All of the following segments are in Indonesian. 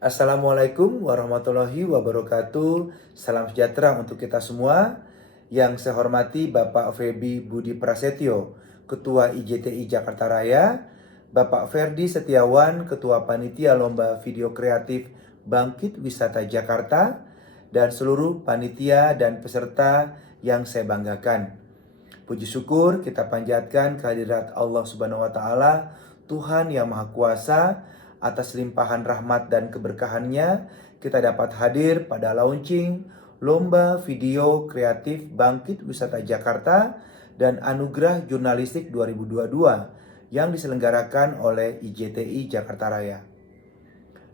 Assalamualaikum warahmatullahi wabarakatuh. Salam sejahtera untuk kita semua. Yang saya hormati Bapak Febi Budi Prasetyo, Ketua IJTI Jakarta Raya, Bapak Ferdi Setiawan, Ketua Panitia Lomba Video Kreatif Bangkit Wisata Jakarta, dan seluruh panitia dan peserta yang saya banggakan. Puji syukur kita panjatkan kehadirat Allah Subhanahu wa taala, Tuhan yang Maha Kuasa. Atas limpahan rahmat dan keberkahannya, kita dapat hadir pada launching Lomba Video Kreatif Bangkit Wisata Jakarta dan Anugerah Jurnalistik 2022 yang diselenggarakan oleh IJTI Jakarta Raya.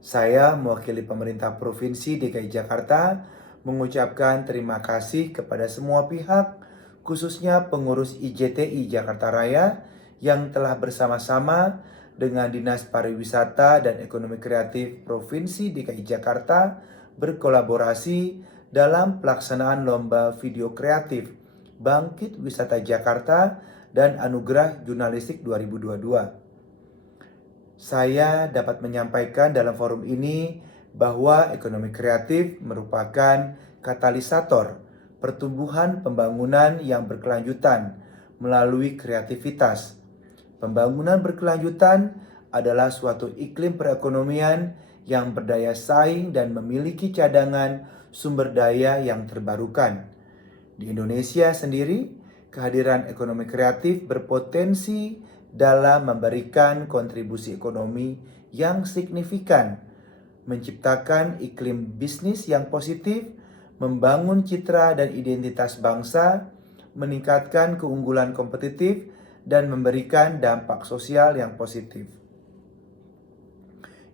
Saya mewakili pemerintah Provinsi DKI Jakarta mengucapkan terima kasih kepada semua pihak, khususnya pengurus IJTI Jakarta Raya yang telah bersama-sama dengan Dinas Pariwisata dan Ekonomi Kreatif Provinsi DKI Jakarta berkolaborasi dalam pelaksanaan Lomba Video Kreatif Bangkit Wisata Jakarta dan Anugerah Jurnalistik 2022. Saya dapat menyampaikan dalam forum ini bahwa ekonomi kreatif merupakan katalisator pertumbuhan pembangunan yang berkelanjutan melalui kreativitas. Pembangunan berkelanjutan adalah suatu iklim perekonomian yang berdaya saing dan memiliki cadangan sumber daya yang terbarukan. Di Indonesia sendiri, kehadiran ekonomi kreatif berpotensi dalam memberikan kontribusi ekonomi yang signifikan, menciptakan iklim bisnis yang positif, membangun citra dan identitas bangsa, meningkatkan keunggulan kompetitif, dan memberikan dampak sosial yang positif.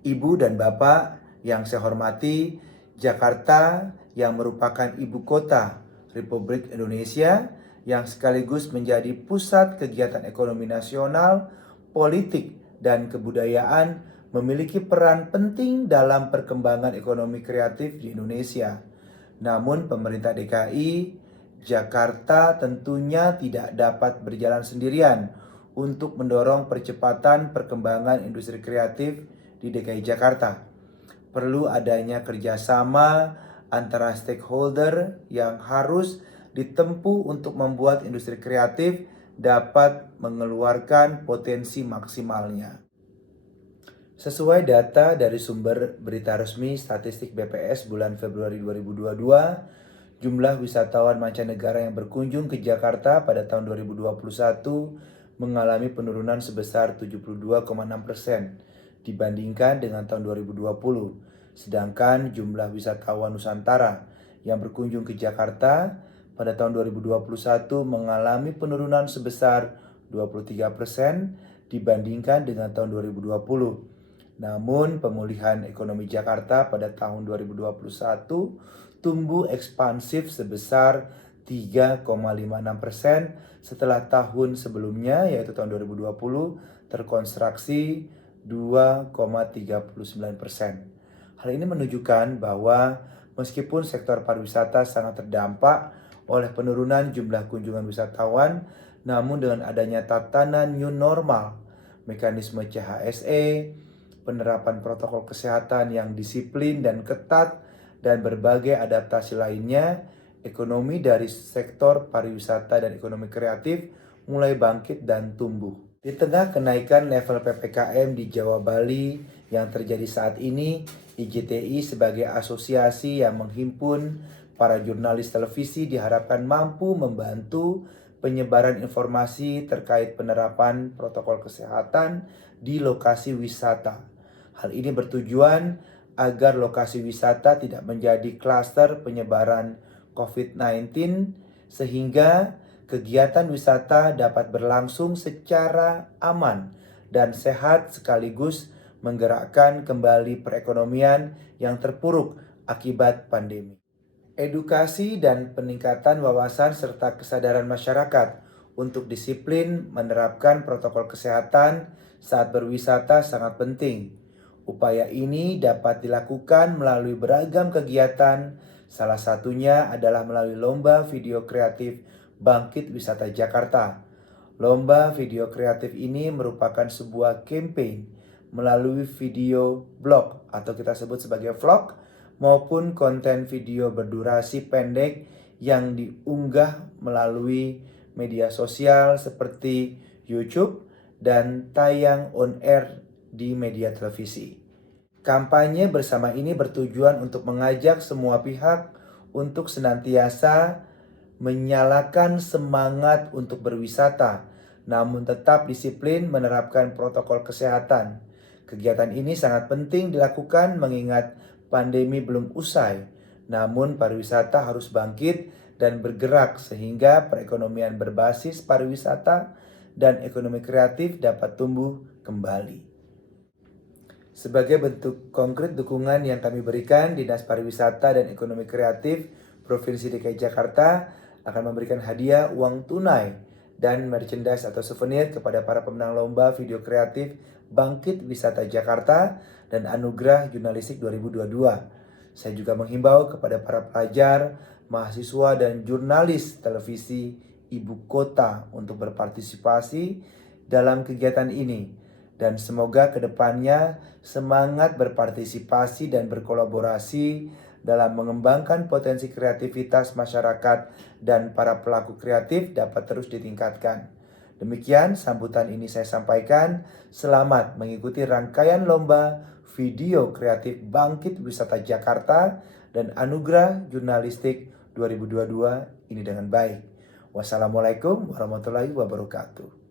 Ibu dan Bapak yang saya hormati, Jakarta yang merupakan ibu kota Republik Indonesia yang sekaligus menjadi pusat kegiatan ekonomi nasional, politik, dan kebudayaan memiliki peran penting dalam perkembangan ekonomi kreatif di Indonesia. Namun pemerintah DKI Jakarta tentunya tidak dapat berjalan sendirian untuk mendorong percepatan perkembangan industri kreatif di DKI Jakarta. Perlu adanya kerjasama antara stakeholder yang harus ditempuh untuk membuat industri kreatif dapat mengeluarkan potensi maksimalnya. Sesuai data dari sumber berita resmi statistik BPS bulan Februari 2022, jumlah wisatawan mancanegara yang berkunjung ke Jakarta pada tahun 2021 mengalami penurunan sebesar 72,6% dibandingkan dengan tahun 2020. Sedangkan jumlah wisatawan Nusantara yang berkunjung ke Jakarta pada tahun 2021 mengalami penurunan sebesar 23% dibandingkan dengan tahun 2020. Namun pemulihan ekonomi Jakarta pada tahun 2021 tumbuh ekspansif sebesar 3,56% setelah tahun sebelumnya yaitu tahun 2020 terkontraksi 2,39%. Hal ini menunjukkan bahwa meskipun sektor pariwisata sangat terdampak oleh penurunan jumlah kunjungan wisatawan, namun dengan adanya tatanan new normal, mekanisme CHSE, penerapan protokol kesehatan yang disiplin dan ketat, dan berbagai adaptasi lainnya, ekonomi dari sektor pariwisata dan ekonomi kreatif mulai bangkit dan tumbuh. Di tengah kenaikan level PPKM di Jawa Bali yang terjadi saat ini, IJTI sebagai asosiasi yang menghimpun para jurnalis televisi diharapkan mampu membantu penyebaran informasi terkait penerapan protokol kesehatan di lokasi wisata. Hal ini bertujuan agar lokasi wisata tidak menjadi klaster penyebaran COVID-19 sehingga kegiatan wisata dapat berlangsung secara aman dan sehat sekaligus menggerakkan kembali perekonomian yang terpuruk akibat pandemi. Edukasi dan peningkatan wawasan serta kesadaran masyarakat untuk disiplin menerapkan protokol kesehatan saat berwisata sangat penting. Upaya ini dapat dilakukan melalui beragam kegiatan, salah satunya adalah melalui Lomba Video Kreatif Bangkit Wisata Jakarta. Lomba video kreatif ini merupakan sebuah campaign melalui video blog atau kita sebut sebagai vlog maupun konten video berdurasi pendek yang diunggah melalui media sosial seperti YouTube dan tayang on air di media televisi. Kampanye bersama ini bertujuan untuk mengajak semua pihak untuk senantiasa menyalakan semangat untuk berwisata, namun tetap disiplin menerapkan protokol kesehatan. Kegiatan ini sangat penting dilakukan mengingat pandemi belum usai, namun pariwisata harus bangkit dan bergerak sehingga perekonomian berbasis pariwisata dan ekonomi kreatif dapat tumbuh kembali. Sebagai bentuk konkret dukungan yang kami berikan, Dinas Pariwisata dan Ekonomi Kreatif Provinsi DKI Jakarta akan memberikan hadiah uang tunai dan merchandise atau souvenir kepada para pemenang lomba video kreatif Bangkit Wisata Jakarta dan Anugerah Jurnalistik 2022. Saya juga menghimbau kepada para pelajar, mahasiswa, dan jurnalis televisi ibu kota untuk berpartisipasi dalam kegiatan ini. Dan semoga kedepannya semangat berpartisipasi dan berkolaborasi dalam mengembangkan potensi kreativitas masyarakat dan para pelaku kreatif dapat terus ditingkatkan. Demikian sambutan ini saya sampaikan. Selamat mengikuti rangkaian lomba video kreatif Bangkit Wisata Jakarta dan Anugerah Jurnalistik 2022 ini dengan baik. Wassalamualaikum warahmatullahi wabarakatuh.